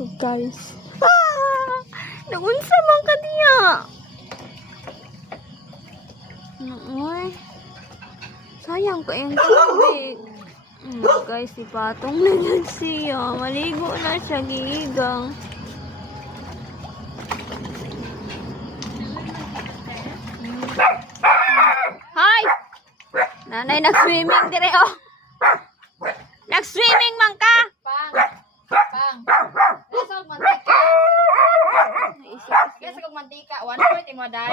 So guys. Naunsa man ka diya? Nooy. Sayang ko yung tubig. Guys, si Patong na yun siya. Maligo na siya, gigang. Hi! Nanay, nag-swimming dire, oh. Nag-swimming man ka? Pang. Nasa kong mantika. Nasa kong mantika. 1 point yung maday.